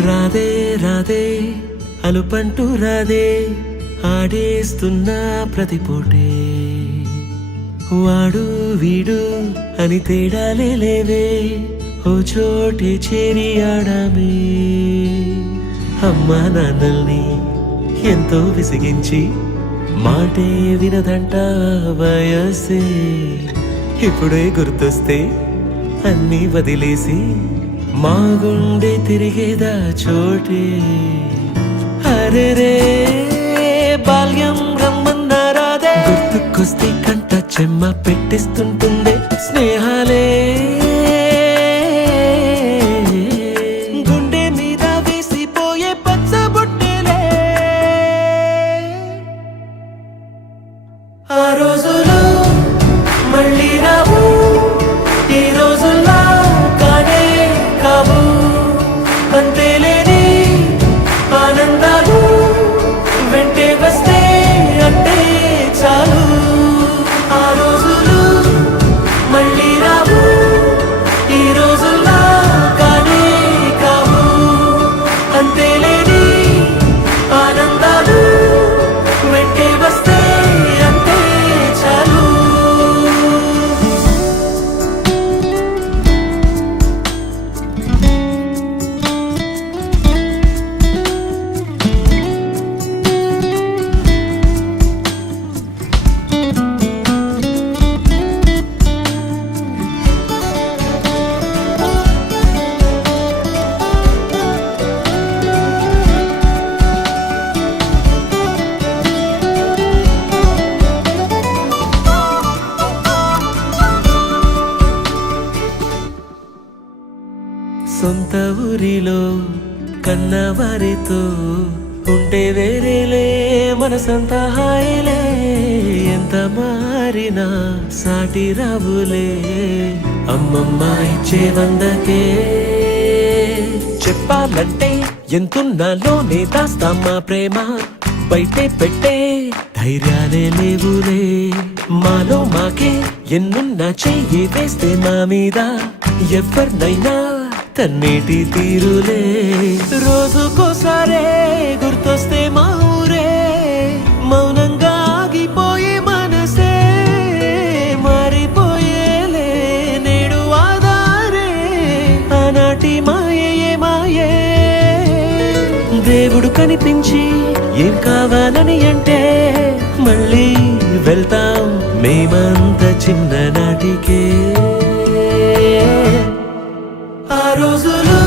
రాదే రాదే అలుపంటూ రాదే ఆడేస్తున్నా ప్రతి పూటే వాడు వీడు అని తేడాలే లేవే ఓ చోటే చేరి ఆడామే అమ్మా నాన్నల్ని ఎంతో విసిగించి మాటే వినదంట వయసే ఇప్పుడే గుర్తొస్తే అన్నీ వదిలేసి మా గుండె తిరిగేదా చోటే అరే రే బాల్యం రమ్మన్నారాదే గుర్తుకొస్తే కంట చెమ్మ పెట్టిస్తుంటుందే స్నేహాలే గుండె మీద వేసిపోయే పచ్చబొట్టెలే ఆ రోజులు మళ్ళీ రావు ఈ రోజుల్లా కానే కావు అంతేలేని ఆనందాలు వెంటే వస్తే అంటే చాలు ఆ రోజులు మళ్ళీ రావు ఈ రోజుల్లా కానే కావు అంతేలేని ఆనందాలు వెంటే వస్తే అంటే చాలు సొంత ఊరిలో కన్నవారితో ఉంటే వేరేలే మనసంతా హాయిలే ఎంత మారినా సాటి రావులే అమ్మమ్మ ఇచ్చే వందకే చెప్పాలంటే ఎంతున్నాలోనే దాస్తామా ప్రేమ బయటే పెట్టే ధైర్యాలే లేవులే మాలో మాకే ఎన్నున్నా చెయ్యి వేస్తే మా మీద ఎవరినైనా తన్నేటి తీరులే రోజుకోసారే గుర్తొస్తే మా ఊరే మౌనంగా ఆగిపోయే మనసే మారిపోయేలే నేడు ఆధారే ఆనాటి మాయే మాయే దేవుడు కనిపించి ఏం కావాలని అంటే మళ్ళీ వెళ్తాం మేమంత చిన్ననాటికే ఆ రోజులు